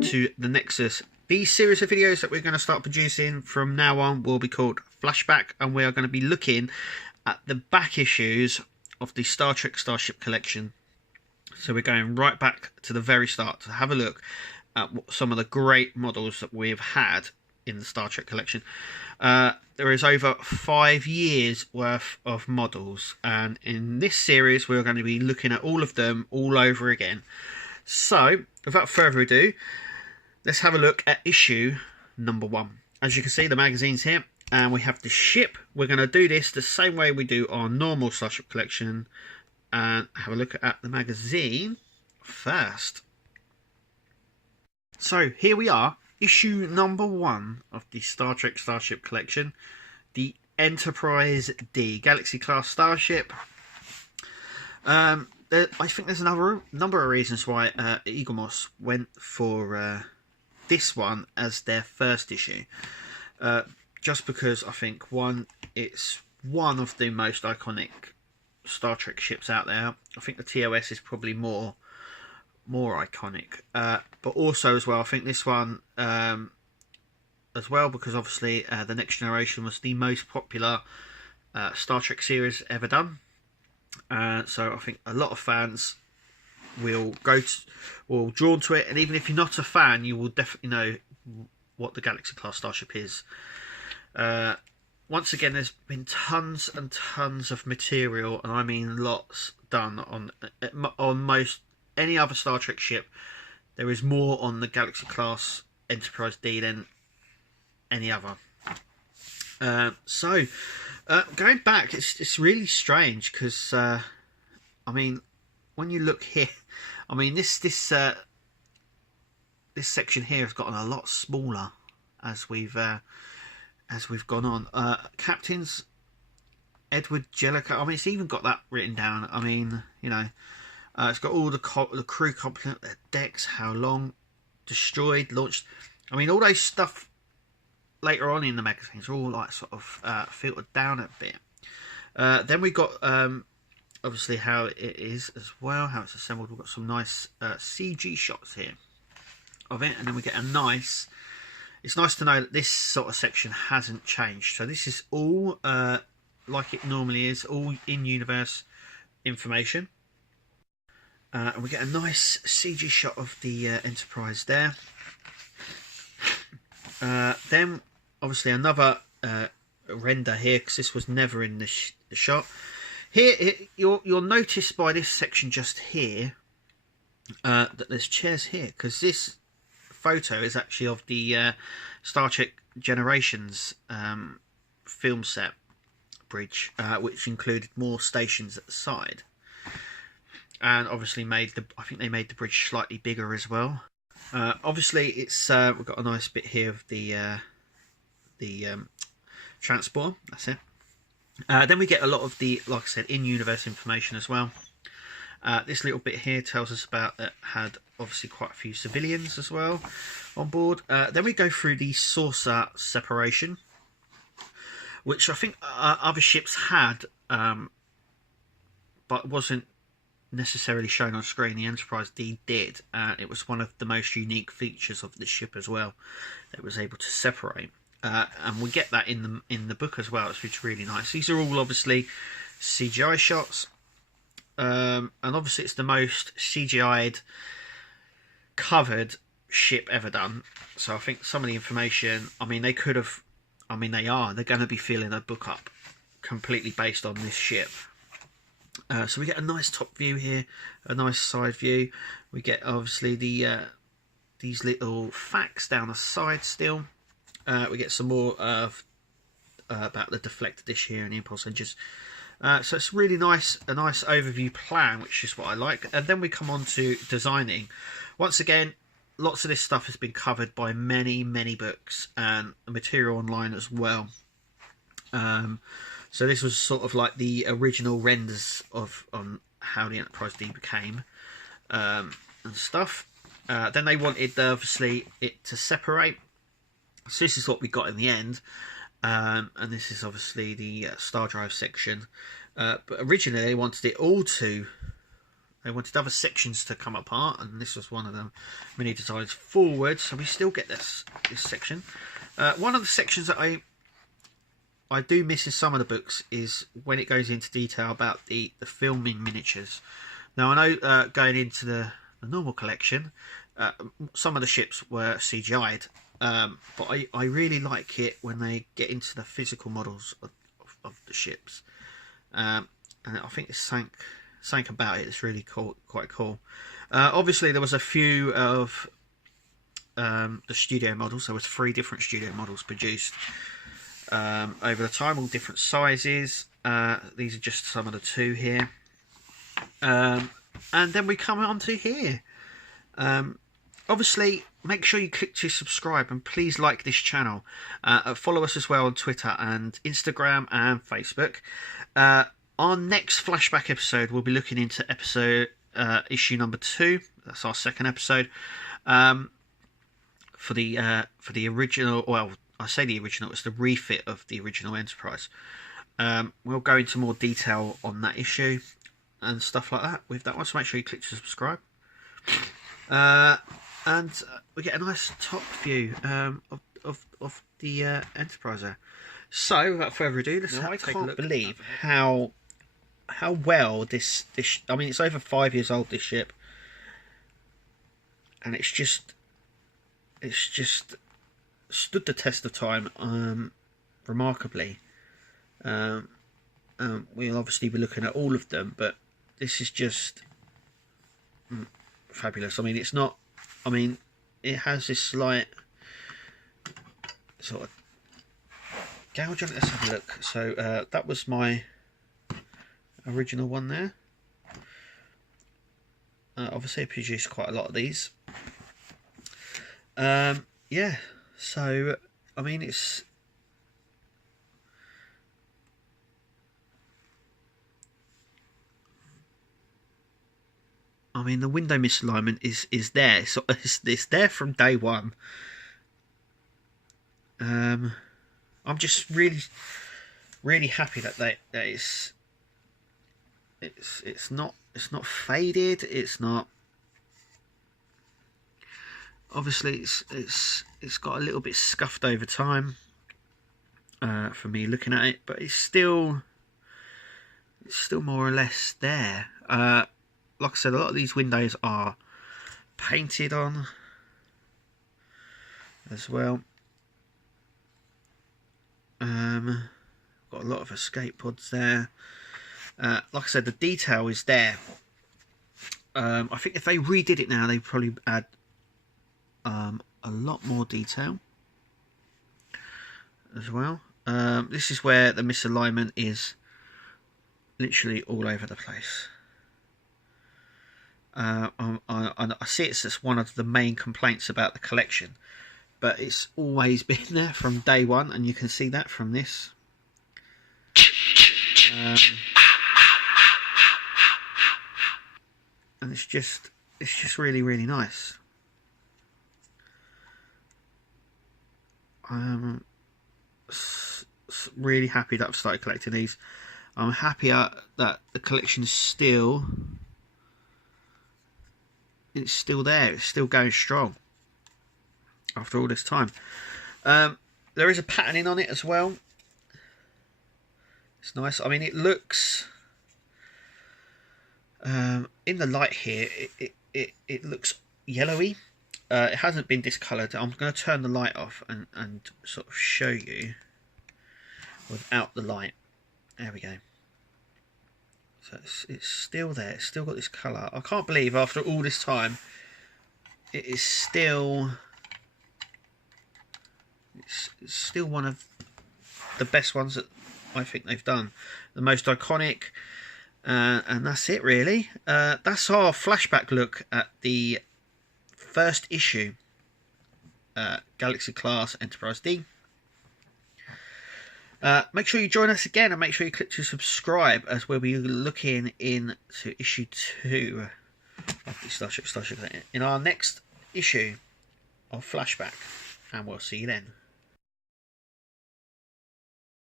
welcome to the Nexus. These series of videos that we're going to start producing from now on will be called Flashback, and we are going to be looking at the back issues of the Star Trek Starship collection. So we're going right back to the very start to have a look at some of the great models that we've had in the Star Trek collection. There is over 5 years worth of models, and in this series we're going to be looking at all of them all over again. So without further ado, let's have a look at issue number 1. As you can see, the magazine's here, and we have the ship. We're going to do this the same way we do our normal Starship collection, and have a look at the magazine first. So here we are, issue number 1 of the Star Trek Starship collection, the Enterprise D, Galaxy class Starship. I think there's a number of reasons why Eaglemoss went for this one as their first issue. Just because I think, one, it's one of the most iconic Star Trek ships out there. I think the TOS is probably more iconic, but also as well I think this one as well, because obviously the Next Generation was the most popular Star Trek series ever done, so I think a lot of fans will drawn to it, and even if you're not a fan, you will definitely know what the Galaxy class Starship is. Once again, there's been tons and tons of material, and I mean lots, done on most any other Star Trek ship. There is more on the Galaxy class Enterprise D than any other. Going back, it's really strange, because I mean, when you look here, I mean this section here has gotten a lot smaller as we've gone on. Captains Edward Jellicoe. I mean, it's even got that written down. I mean, you know, it's got all the crew complement, their decks, how long, destroyed, launched. I mean, all those stuff later on in the magazines are all like sort of filtered down a bit. Then we got obviously how it is as well, how it's assembled. We've got some nice CG shots here of it, and then we get a nice. It's nice to know that this sort of section hasn't changed. So this is all like it normally is, all in-universe information. And we get a nice CG shot of the Enterprise there. Then obviously another render here, because this was never in the shot. Here, you'll notice by this section just here that there's chairs here, because this photo is actually of the Star Trek Generations film set bridge, which included more stations at the side, and obviously I think they made the bridge slightly bigger as well. Obviously, it's we've got a nice bit here of the transport. That's it. Then we get a lot of the, like I said, in-universe information as well. This little bit here tells us about that had obviously quite a few civilians as well on board. Then we go through the saucer separation, which I think other ships had, but wasn't necessarily shown on screen. The Enterprise D did. It was one of the most unique features of the ship as well. It was able to separate, and we get that in the book as well, which is really nice. These are all obviously CGI shots. And obviously it's the most CGI'd covered ship ever done. So I think some of the information, I mean, they're going to be filling a book up completely based on this ship. So we get a nice top view here, a nice side view. We get obviously these little facts down the side still. We get some more of about the deflector dish here and the impulse engines. So it's really nice, a nice overview plan, which is what I like. And then we come on to designing. Once again, lots of this stuff has been covered by many books and material online as well. So this was sort of like the original renders of how the Enterprise D became and stuff. Then they wanted obviously it to separate. So this is what we got in the end. And this is obviously the star drive section, but originally they wanted it all to They wanted other sections to come apart, and this was one of them. Many designs forward, so we still get this section. One of the sections that I do miss in some of the books is when it goes into detail about the filming miniatures. Now, I know going into the normal collection, some of the ships were CGI'd, but I really like it when they get into the physical models of the ships. And I think there's something about it that's really cool, quite cool. Obviously, there was a few of the studio models. There was 3 different studio models produced over the time, all different sizes. These are just some of the 2 here. And then we come on to here. Obviously, make sure you click to subscribe, and please like this channel. Follow us as well on Twitter and Instagram and Facebook. Our next flashback episode, we'll be looking into issue number 2. That's our second episode. For the original, well, I say the original, it's the refit of the original Enterprise. We'll go into more detail on that issue and stuff like that with that one, so make sure you click to subscribe. And we get a nice top view of the Enterprise there. So, without further ado, let's take a look. I can't believe how well this I mean, it's over 5 years old, this ship, and it's just stood the test of time remarkably. We'll obviously be looking at all of them, but this is just fabulous. I mean, it's not, I mean, it has this slight sort of gouge on it. Let's have a look. So that was my original one there. Obviously I produced quite a lot of these. Yeah, so I mean, it's the window misalignment is there, so it's there from day one. I'm just really happy that it's not faded. It's not, obviously it's got a little bit scuffed over time for me looking at it, but it's still more or less there. Like I said, a lot of these windows are painted on as well. Got a lot of escape pods there. Like I said, the detail is there. I think if they redid it now, they'd probably add a lot more detail as well. This is where the misalignment is literally all over the place. I see it's just one of the main complaints about the collection, but it's always been there from day one, and you can see that from this. And it's just really nice. I'm really happy that I've started collecting these. I'm happier that the collection is still there. It's still going strong after all this time. There is a patterning on it as well. It's nice. I mean, it looks in the light here, it looks yellowy. It hasn't been discoloured. I'm going to turn the light off and sort of show you without the light. There we go. So it's still there. It's still got this colour. I can't believe after all this time it is still it's still one of the best ones that I think they've done. The most iconic, and that's it really. That's our flashback look at the first issue, Galaxy Class Enterprise D. Make sure you join us again, and make sure you click to subscribe, as we'll be looking into issue 2 of the Starship in our next issue of Flashback, and we'll see you then.